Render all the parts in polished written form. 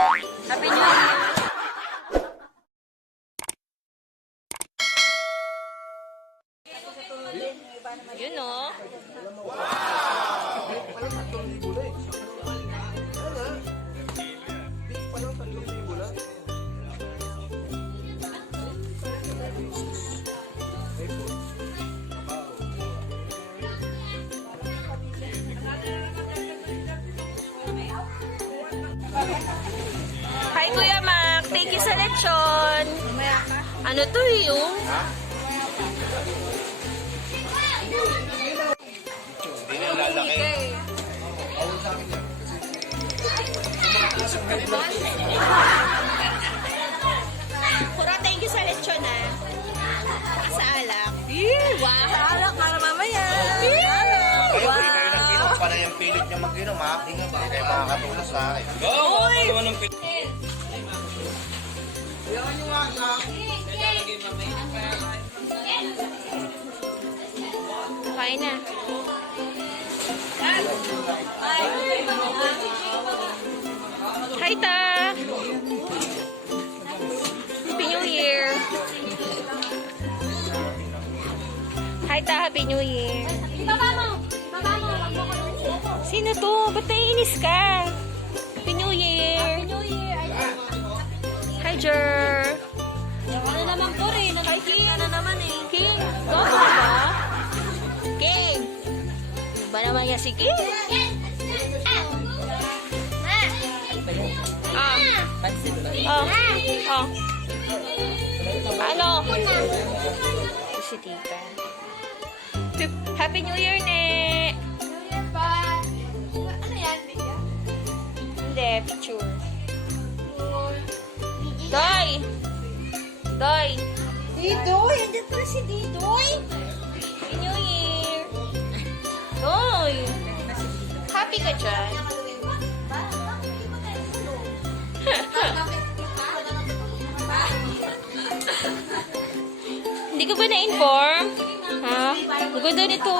Happy New Year! Yun o. Hi Kuya Mac, thank you sa lechon. Ano to yung? Pura thank you sa lechon ah. Saka sa alak. Wow! Alak para mamaya. Wow! Nag-inom pa na yung pilit niya mag-inom ha. Hindi kayo makakatulog sa akin. Uy! Kain na. Hi, Ta! Happy New Year! Hi, Ta! Happy New Year! Sino to? Ba't naiinis ka? Happy New Year! Hi, Jer! Ano naman po rin? Hi, King! Ano naman eh? King! Goto ka ba? King! Ano ba naman yan si King? Oh. Oh. Ano? Ito si Tita. Happy New Year, ne! Ano yan? Hindi, picture. Doy! Doy! Didoy! Andyan pala si Didoy! Happy New Year! Doy! Happy ka dyan? Hindi ka ba na-inform? Ha? Ang ganda nito.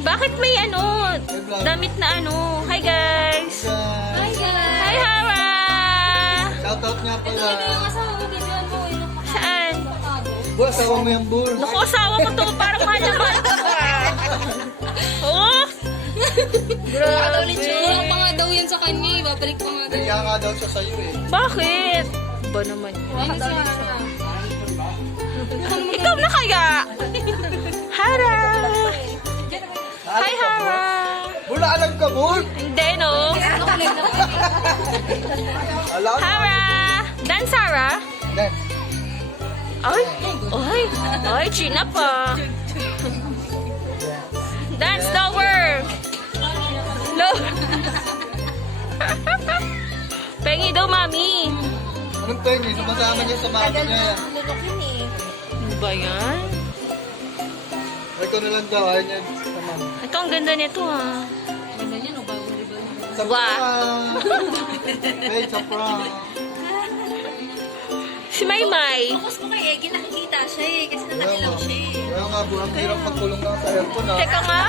Bakit may ano? Damit na ano? Hi guys! Hi guys! Hi Hara! Shoutout nga pala. Yung asawa mo, bibigyan mo. Saan? Bull, asawa mo yung bull. Naku, asawa ko to. Parang mahal na mahal ko ah. Oh! Grabe. Kulang pa nga daw yan sa kanya eh. Babalik pa nga daw. Kaya nga daw siya sa'yo eh. Bakit? Ba naman yun? Ayun si Hara. Ikaw na kaya? Hara! Hi, Hara! Bull, alam ka, bull? Hindi, no? Alam? Hara! Dance, Hara? Then, Ay! Ay! Ay, China pa! Dance, lower! Lower! Pengi daw, mami! anong pengi? Sumasama niya sa mami niya. Ano ba yan? Ito na lang daw, ayun yan. Sa mami. Ito, ang ganda nito, ah. Ganda niya, no? Bagong ribal. Sa Wow. prank! Hey, sa prank! Si Maymay. Focus mo kay Eggy, nakikita siya eh. Kasi natakilaw siya eh. Kaya nga, bull, ang hirap magkulong lang sa aircon ha. Teka nga.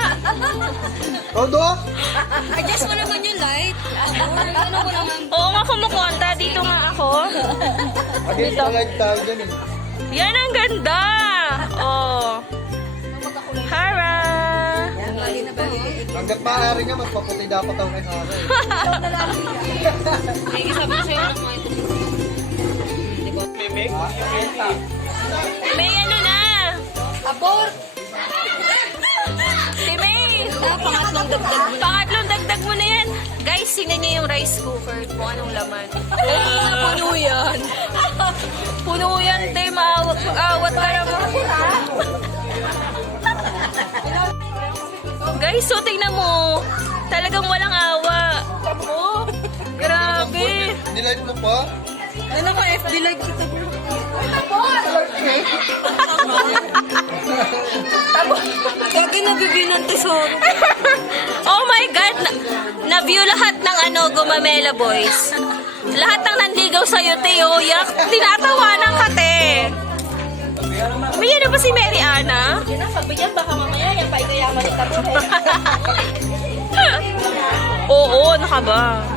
Todo? Adjust mo naman yung light. Ano ko naman? Oo nga, kumukonta. Dito nga ako. Against the light tayo dyan eh. Yan ang ganda. Oh. Hara. Hanggat maaari nga, magpaputi dapat ako kay Hara eh. Eggy, sabi ko sa'yo, nakuha ito. May ano na. Abort! Si May. Pangatlong dagdag mo. Pangatlong dagdag mo na yan. Guys, tingnan niyo yung rice cooker kung anong laman. Puno yan. Puno yan, te. Maawat ka naman. Guys, so tingnan mo. Talagang walang awa. Oh, grabe. Nilight mo pa? Ano ko, FB live kita. Gagi na bibinan tesoro. Oh my God! Na-view lahat ng Gumamela Boys. Lahat ng nanligaw sa'yo, Teo. Yak, tinatawanan ka, te. May ano ba si Mary Oo, ano ka ba?